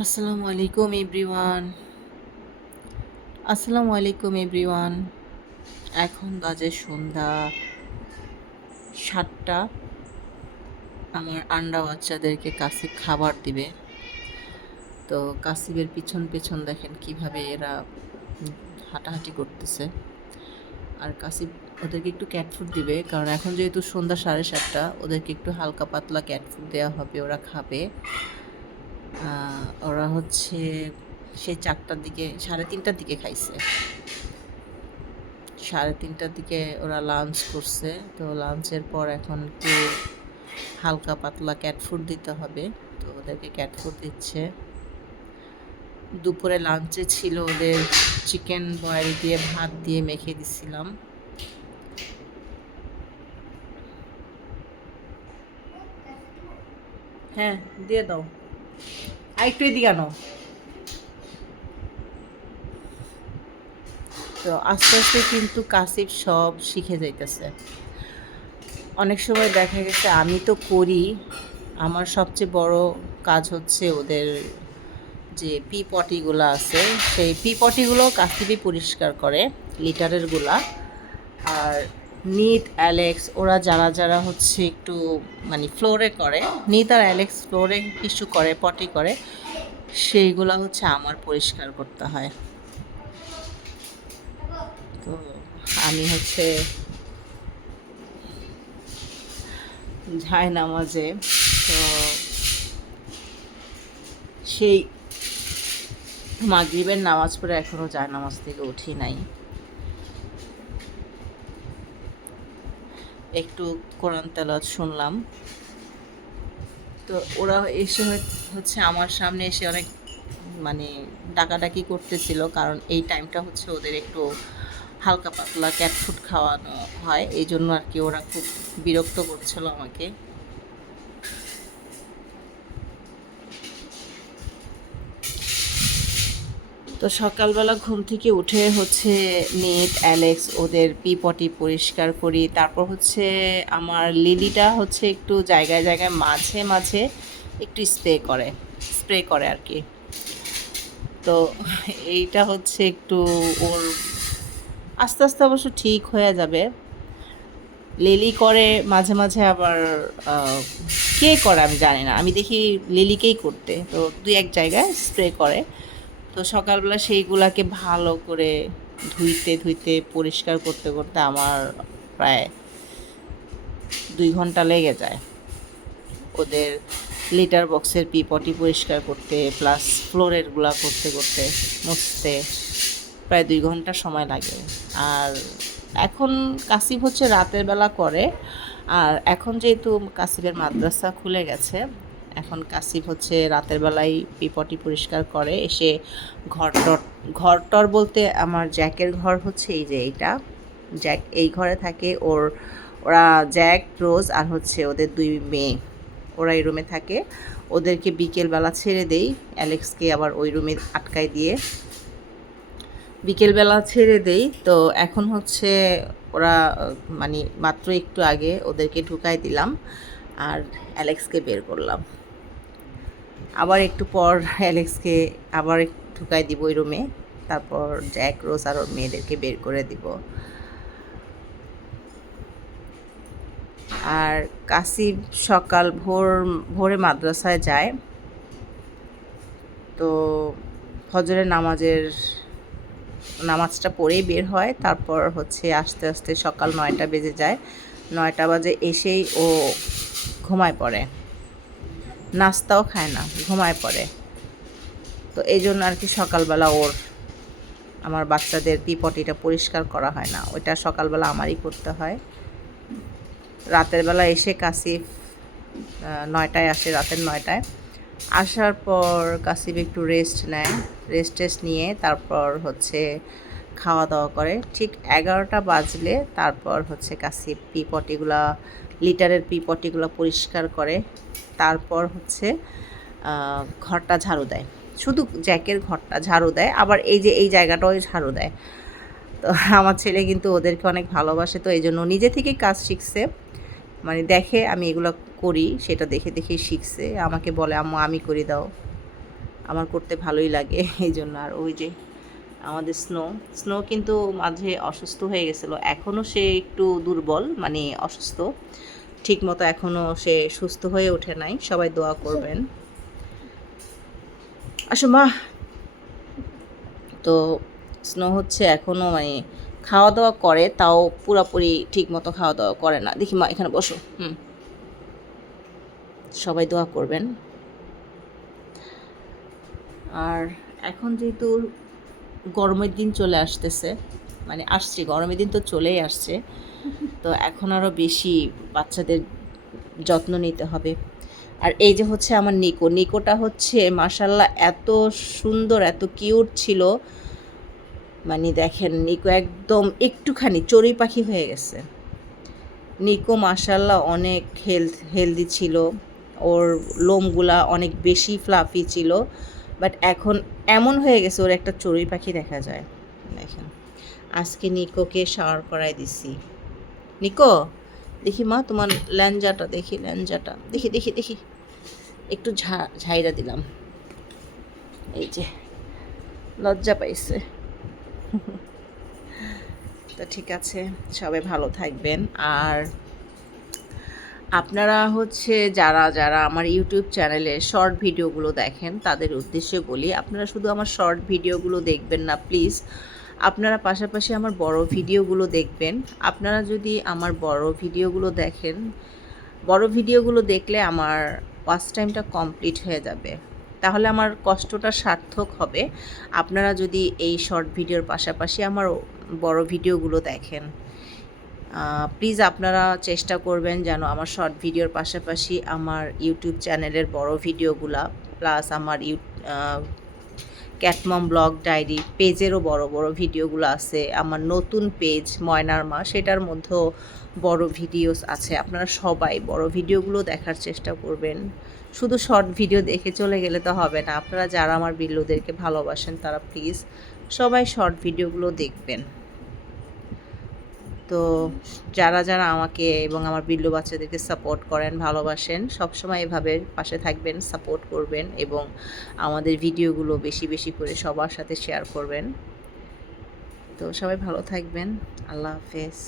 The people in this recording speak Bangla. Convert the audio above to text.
আসসালামু আলাইকুম এভরিওয়ান। আসসালামু আলাইকুম এভরিওয়ান। এখন বাজে সন্ধ্যা সাতটা। আমার আন্ডা বাচ্চাদেরকে কাসিব খাবার দিবে। তো কাসিবের পিছন পেছন দেখেন কীভাবে এরা হাঁটাহাঁটি করতেছে। আর কাসিব ওদেরকে একটু ক্যাট ফুড দিবে, কারণ এখন যেহেতু সন্ধ্যা সাড়ে সাতটা, ওদেরকে একটু হালকা পাতলা ক্যাট ফুড দেওয়া হবে, ওরা খাবে। ওরা হচ্ছে সেই চারটার দিকে, সাড়ে তিনটার দিকে খাইছে। সাড়ে তিনটার দিকে ওরা লাঞ্চ করছে। তো লাঞ্চের পর এখন একটু হালকা পাতলা ক্যাট ফুড দিতে হবে। তো ওদেরকে ক্যাট ফুড দিচ্ছে। দুপুরে লাঞ্চে ছিল ওদের চিকেন বয়েল দিয়ে ভাত দিয়ে মেখে দিছিলাম। হ্যাঁ দিয়ে দাও। আর একটু এদিকে আনো। তো আস্তে আস্তে কিন্তু কাসিব সব শিখে যাইতেছে। অনেক সময় দেখা গেছে আমি তো করি, আমার সবচেয়ে বড় কাজ হচ্ছে ওদের যে পি পটিগুলো আছে, সেই পি পটিগুলো কাসিবই পরিষ্কার করে, লিটারেরগুলা। আর নিত, অ্যালেক্স, ওরা যারা যারা হচ্ছে একটু মানে ফ্লোরে করে, নিত আর অ্যালেক্স ফ্লোরে কিছু করে, পটি করে, সেইগুলো হচ্ছে আমার পরিষ্কার করতে হয়। তো আমি হচ্ছে যায় নামাজে তো সেই মাগরিবের নামাজ পড়ে এখনও যায় নামাজ থেকে উঠি নাই। একটু কোরআন তেলত শুনলাম। তো ওরা এসে হচ্ছে আমার সামনে এসে অনেক মানে ডাকাডাকি করতেছিল, কারণ এই টাইমটা হচ্ছে ওদের একটু হালকা পাতলা ক্যাট ফুড খাওয়ানো হয়। এই জন্য আর কি ওরা খুব বিরক্ত করছিল আমাকে। তো সকালবেলা ঘুম থেকে উঠে হচ্ছে নেট, অ্যালেক্স, ওদের পিপটি পরিষ্কার করি। তারপর হচ্ছে আমার লিলিটা হচ্ছে একটু জায়গায় জায়গায় মাঝে মাঝে একটু স্প্রে করে স্প্রে করে আর কি। তো এইটা হচ্ছে একটু ওর আস্তে আস্তে অবশ্য ঠিক হয়ে যাবে। লিলি করে মাঝে মাঝে আবার কে করে আমি জানি না। আমি দেখি লিলিকেই করতে, তো দুই এক জায়গায় স্প্রে করে। তো সকালবেলা সেইগুলাকে ভালো করে ধুইতে ধুইতে, পরিষ্কার করতে করতে আমার প্রায় দুই ঘণ্টা লেগে যায়। ওদের লিটার বক্সের পিপটি পরিষ্কার করতে প্লাস ফ্লোরেরগুলা করতে করতে, মুছতে প্রায় দুই ঘণ্টা সময় লাগে। আর এখন কাসিব হচ্ছে রাতের বেলা করে। আর এখন যেহেতু কাসিবের মাদ্রাসা খুলে গেছে এখন কাসিব হচ্ছে রাতের বেলায় পিপটি পরিষ্কার করে, এসে ঘরটর ঘরটর বলতে আমার জ্যাকের ঘর হচ্ছে এই যে এইটা। জ্যাক এই ঘরে থাকে ওর, ওরা জ্যাক, রোজ আর হচ্ছে ওদের দুই মেয়ে। ওরা এই রুমে থাকে। ওদেরকে বিকেলবেলা ছেড়ে দেই, অ্যালেক্সকে আবার ওই রুমে আটকায় দিয়ে। বিকেলবেলা ছেড়ে দেই, তো এখন হচ্ছে ওরা মানে মাত্র একটু আগে ওদেরকে ঢুকাই দিলাম আর অ্যালেক্সকে বের করলাম। আবার একটু পর অ্যালেক্সকে আবার ঢুকাই দিব ওই রুমে। তারপর জ্যাক, রোজ আর ওর মেয়েদেরকে বের করে দিব। আর কাসিব সকাল ভোর, ভোরে মাদ্রাসায় যায়। তো ফজরের নামাজের, নামাজটা পড়েই বের হয়। তারপর হচ্ছে আস্তে আস্তে সকাল নয়টা বেজে যায়। নয়টা বাজে এসেই ও ঘুমায় পড়ে। নাস্তাও খায় না, ঘুমায় পড়ে। তো এই জন্য আর কি সকালবেলা ওর, আমার বাচ্চাদের পিপটিটা পরিষ্কার করা হয় না। ওইটা সকালবেলা আমারই করতে হয়। রাতের বেলা এসে কাসিফ নয়টায় আসে, রাতের নয়টায়। আসার পর কাসিফ একটু রেস্ট নেয়। রেস্ট টেস্ট নিয়ে তারপর হচ্ছে খাওয়া দাওয়া করে। ঠিক এগারোটা বাজলে তারপর হচ্ছে কাসিফ পিপটিগুলা, লিটারের পিপটিগুলো পরিষ্কার করে, তারপর হচ্ছে ঘরটা ঝাড়ু দেয়। শুধু জ্যাকের ঘরটা ঝাড়ু দেয়, আবার এই যে, এই জায়গাটাও ঝাড়ু দেয়। তো আমার ছেলে কিন্তু ওদেরকে অনেক ভালোবাসে, তো এই জন্য নিজে থেকেই কাজ শিখছে। মানে দেখে আমি এগুলো করি, সেটা দেখে দেখে শিখছে। আমাকে বলে, আম্মু, আমি করে দাও। আমার করতে ভালোই লাগে। এই জন্য আর ওই যে আমাদের স্নো। স্নো কিন্তু মাঝে অসুস্থ হয়ে গেছিল। এখনও সে একটু দুর্বল মানে অসুস্থ। ঠিক মতো এখনও সে সুস্থ হয়ে ওঠে নাই। সবাই দোয়া করবেন। আসো মা। তো স্নো হচ্ছে এখনও মানে খাওয়া দাওয়া করে, তাও পুরোপুরি ঠিক মতো খাওয়া দাওয়া করে না। দেখি, মা, এখানে বসো। হুম। সবাই দোয়া করবেন। আর এখন যেহেতু গরমের দিন চলে আসতেছে। মানে আসছে, গরমের দিন তো চলেই আসছে। তো এখন আরও বেশি বাচ্চাদের যত্ন নিতে হবে। আর এই যে হচ্ছে আমার নিকো, নিকোটা হচ্ছে মাসাল্লাহ এত সুন্দর, এত কিউট ছিল। মানে দেখেন, নিকো একদম একটুখানি চড়ুই পাখি হয়ে গেছে। নিকো মাসাল্লাহ অনেক হেলথ হেলদি ছিল। ওর লোমগুলা অনেক বেশি ফ্লাফি ছিল। বাট এখন এমন হয়ে গেছে ওর একটা চড়ুই পাখি দেখা যায়। দেখেন। আজকে নিকোকে শাওয়ার করাই দিছি। নিকো, দেখি মা তোমার ল্যাঞ্জাটা, দেখি ল্যাঞ্জাটা। দেখি দেখি দেখি। একটু ঝা, ঝাইরা দিলাম। এই যে, লজ্জা পাইছে। তো ঠিক আছে, সবাই ভালো থাকবেন। আর আপনারা হচ্ছে যারা যারা আমার ইউটিউব চ্যানেলে শর্ট ভিডিওগুলো দেখেন, তাদের উদ্দেশ্যে বলি, আপনারা শুধু আমার শর্ট ভিডিওগুলো দেখবেন না, প্লিজ। আপনারা পাশাপাশি আমার বড় ভিডিওগুলো দেখবেন। আপনারা যদি আমার বড় ভিডিওগুলো দেখেন, বড় ভিডিওগুলো দেখলে আমার ওয়াচ টাইমটা কমপ্লিট হয়ে যাবে। তাহলে আমার কষ্টটা সার্থক হবে। আপনারা যদি এই শর্ট ভিডিওর পাশাপাশি আমার বড় ভিডিওগুলো দেখেন প্লিজ আপনারা চেষ্টা করবেন যেন আমার শর্ট ভিডিওর পাশাপাশি আমার ইউটিউব চ্যানেলের বড় ভিডিওগুলা প্লাস আমার ইউ ক্যাটমম ব্লগ ডায়েরি পেজেরও বড় বড় ভিডিওগুলো আছে। আমার নতুন পেজ ময়নার মা সেটার মধ্যেও বড় ভিডিওস আছে। আপনারা সবাই বড় ভিডিওগুলো দেখার চেষ্টা করবেন। শুধু শর্ট ভিডিও দেখে চলে গেলে তো হবে না। আপনারা যারা আমার বিল্লুদেরকে ভালোবাসেন, তারা প্লিজ সবাই শর্ট ভিডিওগুলো দেখবেন। তো যারা যারা আমাকে এবং আমার বিল্লু বাচ্চাদেরকে সাপোর্ট করেন, ভালোবাসেন, সবসময় এভাবে পাশে থাকবেন সাপোর্ট করবেন এবং আমাদের ভিডিওগুলো বেশি বেশি করে সবার সাথে শেয়ার করবেন। তো সবাই ভালো থাকবেন। আল্লাহ হাফেজ।